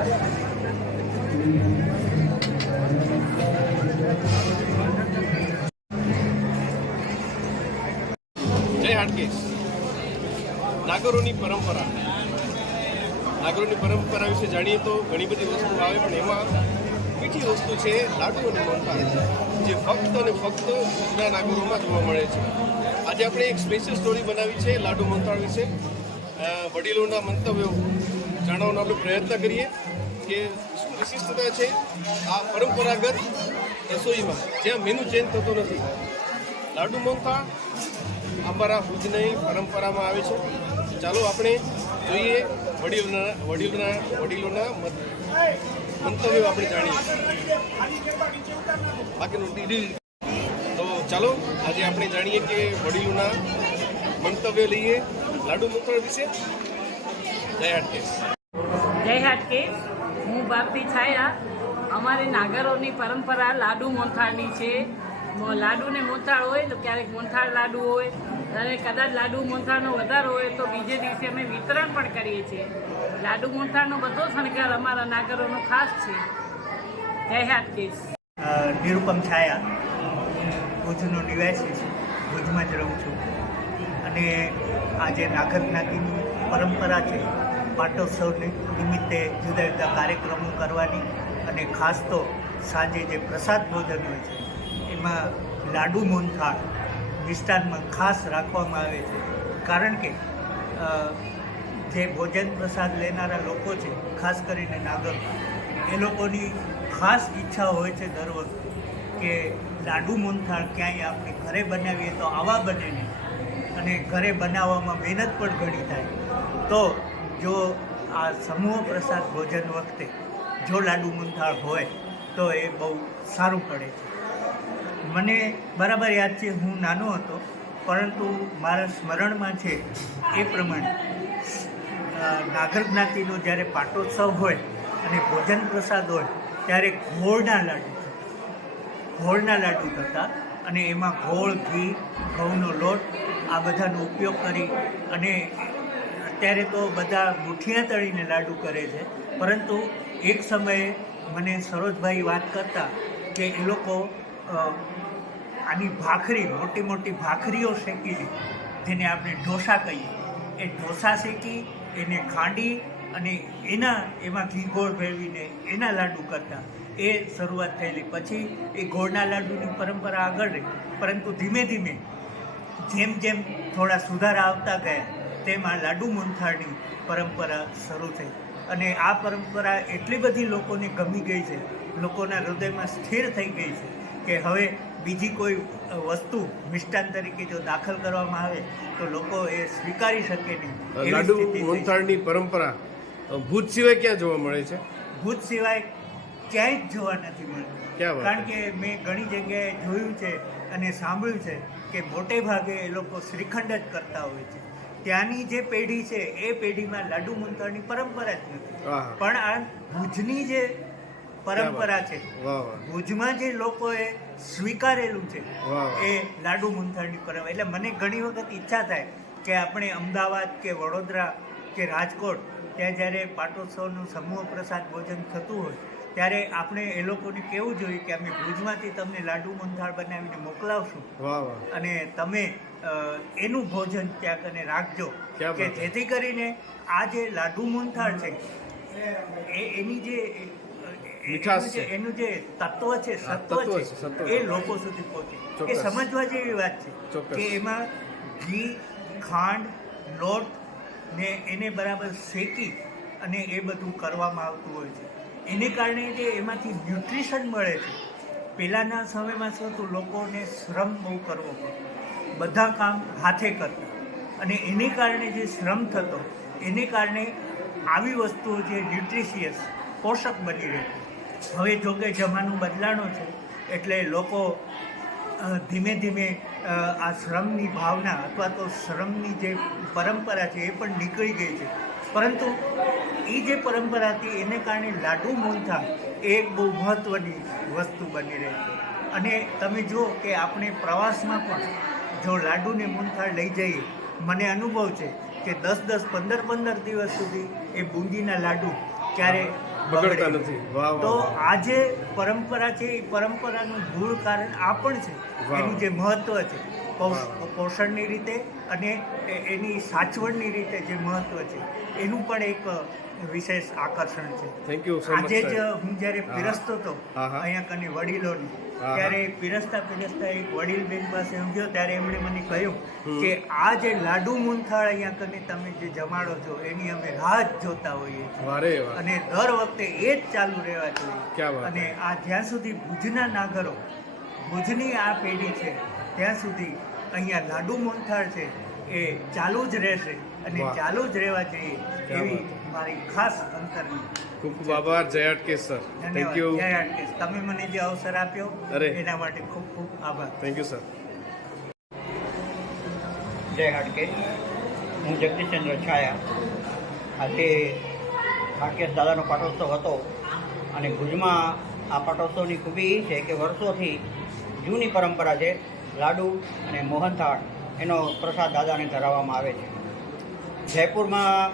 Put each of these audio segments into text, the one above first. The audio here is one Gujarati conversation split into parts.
જય હાટકેશ. નાગરોની પરંપરા. નાગરોની પરંપરા વિશે જાણીએ તો ઘણી બધી વસ્તુ આવે, પણ એમાં મીઠી વસ્તુ છે લાડુ અને મોહનથાળ, જે ફક્ત અને ફક્ત જૂના નાગરોમાં જોવા મળે છે. આજે આપણે એક સ્પેશિયલ સ્ટોરી બનાવી છે લાડુ મોહનથાળ વિશે. વડીલોના મંતવ્યો જાણવાનો આપણે પ્રયત્ન કરીએ. કે શું વિશિષ્ટતા છે આ પરંપરાગત રસોઈમાં? જ્યાં મેનુ ચેન્જ થતો નથી. લાડુ મોહનથાળ અમારા ભુજની પરંપરામાં આવે છે. ચાલો આપણે જોઈએ વડીલોના વડીલોના વડીલોના મત- મંતવ્યો આપણે જાણીએ. બાકીનું ડીડી તો ચાલો, આજે આપણે જાણીએ કે વડીલોના મંતવ્ય લઈએ. લાડુ મંત્ર વિશે. જય હાટકેશ જય હાટકેશ હું ભારતી છાયા. અમારી નાગરોની પરંપરા લાડુ મોહનથાળની છે. લાડુને લાડુ હોય તો ક્યારેક મોહનથાળ લાડુ હોય અને કદાચ લાડુ મોહનથાળનો વધારો હોય તો બીજે દિવસે અમે વિતરણ પણ કરીએ છીએ. લાડુ મોહનથાળનો બધો શણગાર અમારા નાગરોનો ખાસ છે. જય હાટકેશ નિરુપમ છાયા. ભુજનો નિવાસી છું. ભુજમાં જ રહું છું. અને આજે નાગર જ્ઞાતિની પરંપરા છે. પાટોત્સવને નિમિત્તે જુદા જુદા કાર્યક્રમો કરવાની અને ખાસ તો સાંજે જે પ્રસાદ ભોજન હોય છે, એમાં લાડુ મોનથાળ વિસ્તારમાં ખાસ રાખવામાં આવે છે. કારણ કે જે ભોજન પ્રસાદ લેનારા લોકો છે, ખાસ કરીને નાગર, એ લોકોની ખાસ ઈચ્છા હોય છે દર વખતે કે લાડુ મોનથાળ ક્યાંય આપણે ઘરે બનાવીએ તો આવા બને નહીં અને ઘરે બનાવવામાં મહેનત પણ ઘણી થાય. તો જો આ સમૂહ પ્રસાદ ભોજન વખતે જો લાડુ મૂંથાળ હોય, તો એ બહુ સારું પડે છે. મને બરાબર યાદ છે, હું નાનો હતો, પરંતુ મારા સ્મરણમાં છે એ પ્રમાણે. નાગર જ્ઞાતિનો જ્યારે પાટોત્સવ હોય અને ભોજન પ્રસાદ હોય, ત્યારે ઘોળના લાડુ ઘોળના લાડુ થતા અને એમાં ઘોળ ઘી, ઘઉંનો લોટ આ બધાનો ઉપયોગ કરી અને અત્યારે તો બધા મુઠિયા તળીને લાડુ કરે છે. પરંતુ એક સમયે મને સરોજભાઈ વાત કરતા કે એ લોકો આની ભાખરી, મોટી મોટી ભાખરીઓ શેકીને જેને આપણે ઢોસા કહીએ. એ ઢોસા શેકી, એને ખાંડી અને એના, એમાં ઘી ગોળ ભેળવીને એના લાડુ કરતા. એ શરૂઆત થયેલી. પછી એ ગોળના લાડુની પરંપરા આગળ રહી. પરંતુ ધીમે ધીમે જેમ જેમ થોડા સુધારા આવતા ગયા તેમ લાડુ મોહનથાળની પરંપરા શરૂ થઈ. અને આ પરંપરા એટલી બધી લોકોને ગમી ગઈ છે લોકોના હૃદયમાં સ્થિર થઈ ગઈ છે કે હવે બીજી કોઈ વસ્તુ મિષ્ટાન તરીકે જો દાખલ કરવામાં આવે તો લોકો એ સ્વીકારી શકે નહીં. લાડુ. મોહનથાળની પરંપરા ભૂત સિવાય ક્યાં જોવા મળે છે? ભૂત સિવાય ક્યાંય જ જોવા નથી મળતું. કારણ કે મેં ઘણી જગ્યાએ જોયું છે અને સાંભળ્યું છે કે મોટે ભાગે એ લોકો શ્રીખંડ જ કરતા હોય છે. ત્યાંની જે પેઢી છે એ પેઢીમાં લાડુ મોહનથાળની પરંપરા જ નથી. પણ આ ભુજની જે પરંપરા છે ભુજમાં જે લોકોએ સ્વીકારેલું છે. એ લાડુ મોહનથાળની પરંપરા એટલે મને ઘણી વખત ઈચ્છા થાય કે આપણે અમદાવાદ કે વડોદરા કે રાજકોટ ત્યાં જ્યારે પાટોત્સવનું સમૂહ પ્રસાદ ભોજન થતું હોય ત્યારે આપણે એ લોકોને કહેવું જોઈએ કે અમે ભુજમાંથી તમને લાડુ મોનથાળ બનાવીને મોકલાવશું. અને તમે એનું ભોજન ત્યાં કને રાખજો કે જેથી કરીને આ જે લાડુ મોનથાળ છે એ એની જે મીઠાશ છે. એનું જે તત્વ છે સત્વ છે, એ લોકો સુધી પહોંચે. એ સમજવા જેવી વાત છે કે એમાં ઘી ખાંડ લોટ ને એને બરાબર શેકી અને એ બધું કરવામાં આવતું હોય છે. એને કારણે જે એમાંથી ન્યુટ્રિશન મળે છે. પહેલાંના સમયમાં શું હતું? લોકોને શ્રમ બહુ કરવો પડતો. બધા કામ હાથે કરતા. અને એને કારણે જે શ્રમ થતો, એને કારણે આવી વસ્તુઓ જે ન્યુટ્રિશિયસ, પોષક બની રહે. હવે જો કે જમાનો બદલાણો છે, એટલે લોકો ધીમે ધીમે આ શ્રમની ભાવના અથવા તો શ્રમની જે પરંપરા છે એ પણ નીકળી ગઈ છે. પરંતુ એ જે પરંપરા હતી, એને કારણે લાડુ મોહનથાળ એ બહુ મહત્ત્વની વસ્તુ બની રહી. છે અને તમે જુઓ કે આપણે પ્રવાસમાં પણ જો લાડુને મોહનથાળ લઈ જઈએ, મને અનુભવ છે કે દસ દસ, પંદર પંદર દિવસ સુધી એ બુંદીના લાડુ ક્યારે બગડતા નથી. તો આ જે પરંપરા છે એ પરંપરાનું મૂળ કારણ આ પણ છે એનું જે મહત્વ છે. પોષણની રીતે અને એની સાચવણની રીતે જે મહત્વ છે એનું પણ એક વિશેષ આકર્ષણ છે થેન્ક યુ આજે જ હું જ્યારે ફેરસતો પીરસતો હતો. અહીંયા કને વડીલોને. ત્યારે પીરસતા પીરસતા એક વડીલ બેન પાસે હું ગયો ત્યારે એમણે મને કહ્યું કે આ જે લાડુ મૂંથાળ અહીંયા કરીને તમે જે જમાડો છો એની અમે રાહ જ જોતા હોઈએ અને દર વખતે એ જ ચાલુ રહેવા જોઈએ. અને આ જ્યાં સુધી ભુજના નાગરો ભુજની આ પેઢી છે ત્યાં સુધી અહીંયા લાડુ મોનથાળ છે એ ચાલુ જ રહેશે. અને ચાલુ જ રહેવા જોઈએ એવી મારી ખાસ અંતરની ખૂબ ખૂબ આભાર જય હાટકેશ સર. થેન્ક યુ જય અટકેશ તમે મને જે અવસર આપ્યો અરે. એના માટે ખૂબ ખૂબ આભાર. થેન્ક યુ સર જય હાડકે હું જગદીશચંદ્ર છાયા. આજે હાડકેશ દાદાનો પાટોત્સવ હતો અને ભુજમાં આ પાટોત્સવની ખૂબી એ છે કે વર્ષોથી જૂની પરંપરા છે લાડુ અને મોહનથાળ એનો પ્રસાદ દાદાને ધરાવવામાં આવે છે. જયપુરમાં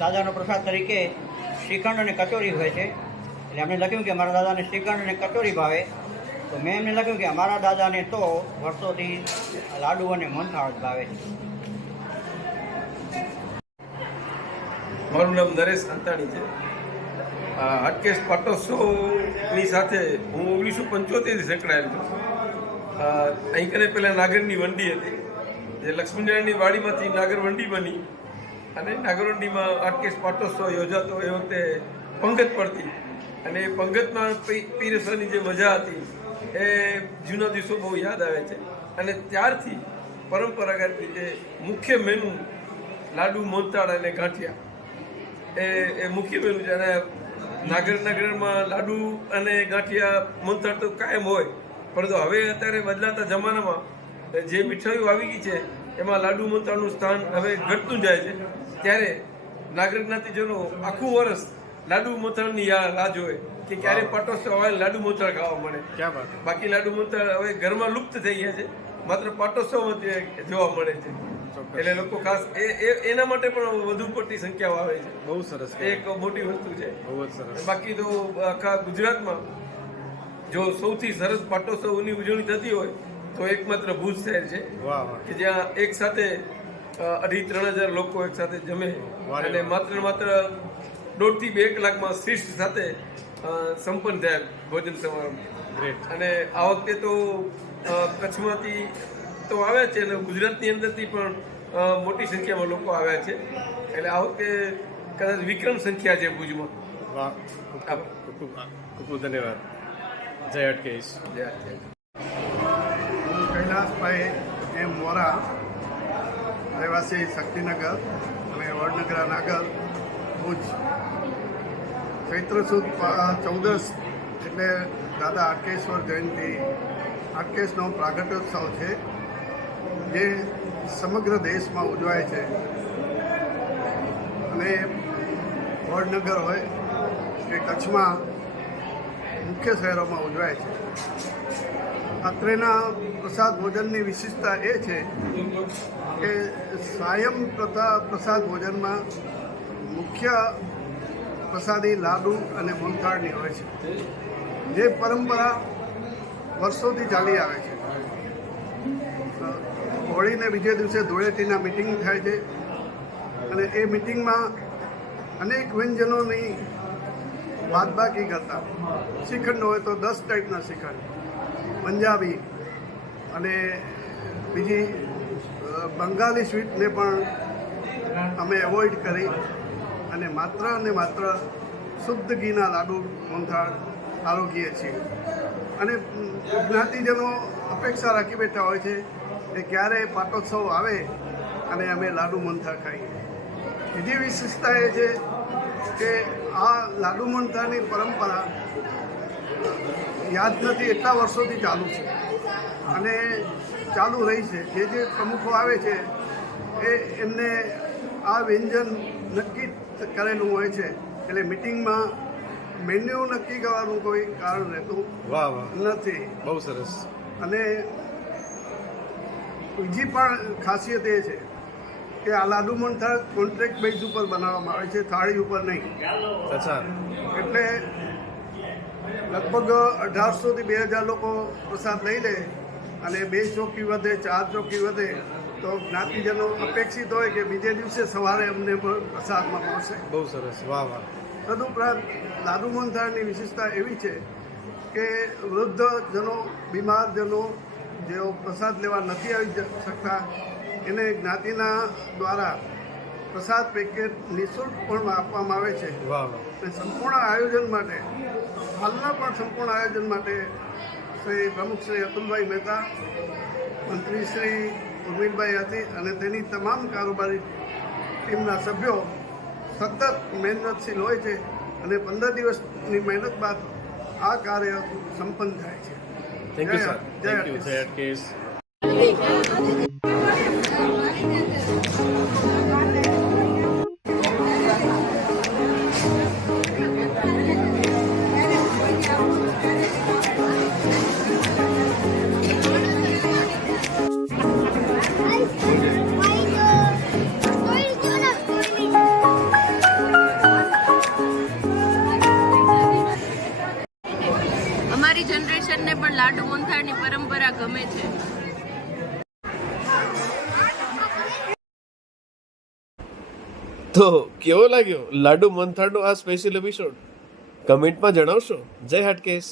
દાદાનો પ્રસાદ તરીકે શ્રીખંડ અને કચોરી હોય છે. એટલે અમને લખ્યું કે મારા દાદાને શ્રીખંડ અને કચોરી ભાવે. તો મેં એમને લખ્યું કે અમારા દાદાને તો વર્ષોથી લાડુ અને મનથાળ ભાવે છે. મારું નામ નરેશ અંતાણી છે. હાટકેશ પાટોત્સવની સાથે હું ઓગણીસો પંચોતેરથી સંકળાયેલો છું. અહીં કને પહેલાં નાગરની વંડી હતી. જે લક્ષ્મીનારાયણની વાડીમાંથી નાગર વંડી બની. અને નાગરોંડીમાં હાટકેશ પાટોત્સવ યોજાતો એ વખતે પંગત પડતી. અને એ પંગતમાં પીરસવાની જે મજા હતી, એ જૂના દિવસો બહુ યાદ આવે છે. અને ત્યારથી પરંપરાગત રીતે મુખ્ય મેનુ લાડુ મોનતાળ અને ગાંઠિયા. એ એ મુખ્ય મેનુ છે. અને નાગરનગરમાં લાડુ અને ગાંઠિયા મોતાળ તો કાયમ હોય. પરંતુ હવે અત્યારે બદલાતા જમાનામાં જે મીઠાઈઓ આવી ગઈ છે, એમાં લાડુ મોતાળનું સ્થાન હવે ઘટતું જાય છે. ત્યારે નાગરિક જ્ઞાતિજનો આખું વર્ષ લાડુ મોનથાળની રાહ જોવે કે ક્યારે પાટોત્સવ આવે લાડુ મોનથાળ ખાવા મળે. ક્યાં વાત. બાકી લાડુ મોનથાળ હવે ઘરમાં લુપ્ત થઈ ગયા છે. માત્ર પાટોત્સવ જોવા મળે છે. એટલે લોકો ખાસ એ એના માટે પણ વધુ પડતી સંખ્યાઓ આવે છે. બહુ સરસ એક મોટી વસ્તુ છે. બહુ જ સરસ. બાકી તો આખા ગુજરાતમાં જો સૌથી સરસ પાટોત્સવની ઉજવણી થતી હોય તો એકમાત્ર ભુજ શહેર છે. કે જ્યાં એક સાથે અઢી ત્રણ હજાર લોકો એક સાથે જમે અને માત્ર માત્ર દોઢથી બે કલાકમાં શ્રેષ્ઠ સાથે સંપન્ન થયા ભોજન સમારંભ. અને આ વખતે તો કચ્છમાંથી તો આવ્યા છે અને ગુજરાતની અંદરથી પણ મોટી સંખ્યામાં લોકો આવ્યા છે. એટલે આ વખતે કદાચ વિક્રમ સંખ્યા છે ભુજમાં. ખૂબ ખૂબ ધન્યવાદ. જય અટકેશ જય અટકેશ. હું કૈલાસભાઈ એમ મોરા રહેવાસી શક્તિનગર અને વડનગરા નાગર ભુજ. ચૈત્ર સુદ ચૌદસ એટલે દાદા આટકેશ્વર જયંતિ. આટકેશનો પ્રાગટ્યોત્સવ છે, જે સમગ્ર દેશમાં ઉજવાય છે. અને વડનગર હોય, કે કચ્છમાં મુખ્ય શહેરોમાં ઉજવાય છે. અત્રેના પ્રસાદ ભોજનની વિશિષ્ટતા એ છે કે સાયમ પ્રથા પ્રસાદ ભોજનમાં મુખ્ય પ્રસાદી લાડુ અને મોહનથાળની હોય છે. જે પરંપરા વર્ષોથી ચાલી આવે છે. હોળીને બીજે દિવસે ધૂળેટીના મિટિંગ થાય છે અને એ મિટિંગમાં અનેક વ્યંજનોની બાદબાકી કરતા. શ્રીખંડ હોય તો દસ ટાઈપના શ્રીખંડ. પંજાબી અને બીજી બંગાળી સ્વીટને પણ અમે એવોઇડ કરી અને માત્ર અને માત્ર શુદ્ધ ઘીના લાડુ મોંથાળ આરોગીએ છીએ. અને જ્ઞાતિજનો અપેક્ષા રાખી બેઠા હોય છે કે ક્યારે પાટોત્સવ આવે અને અમે લાડુ મોંથાળ ખાઈએ. બીજી વિશેષતા એ છે કે આ લાડુ મોંથાળની પરંપરા યાદ નથી એટલા વર્ષોથી ચાલુ છે. અને ચાલુ રહી છે. જે જે પ્રમુખો આવે છે એ એમને આ વ્યંજન નક્કી કરેલું હોય છે. એટલે મિટિંગમાં મેન્યુ નક્કી કરવાનું કોઈ કારણ રહેતું વાહ વાહ. નથી. બહુ સરસ. અને બીજી પણ ખાસિયત એ છે કે આ લાડુ મંથળ કોન્ટ્રાક્ટ બેઝ ઉપર બનાવવામાં આવે છે થાળી ઉપર નહીં. અચ્છા. એટલે લગભગ અઢારસોથી બે હજાર લોકો પ્રસાદ લઈ લે અને બે ચોકી વધે ચાર ચોકી વધે તો જ્ઞાતિજનો અપેક્ષિત હોય કે બીજે દિવસે સવારે અમને પણ પ્રસાદમાં મળશે બહુ સરસ. વાહ વાહ. તદુપરાંત લાડુ મોહનથાળની વિશેષતા એવી છે કે વૃદ્ધજનો બીમારજનો જેઓ પ્રસાદ લેવા નથી આવી શકતા એને જ્ઞાતિના દ્વારા પ્રસાદ પેકેટ નિઃશુલ્ક પણ આપવામાં આવે છે. અને સંપૂર્ણ આયોજન માટે હાલના પણ સંપૂર્ણ આયોજન માટે શ્રી પ્રમુખ શ્રી અતુલભાઈ મહેતા મંત્રી શ્રી ઉર્મિલભાઈ હતી અને તેની તમામ કારોબારી ટીમના સભ્યો સતત મહેનતશીલ હોય છે અને પંદર દિવસની મહેનત બાદ આ કાર્ય સંપન્ન થાય છે. Thank you Jay sir Jay thank you. તો કેવો લાગ્યો? લાડુ મંથાળનો આ સ્પેશિયલ એપિસોડ કમેન્ટમાં જણાવશો. જય હાટકેશ.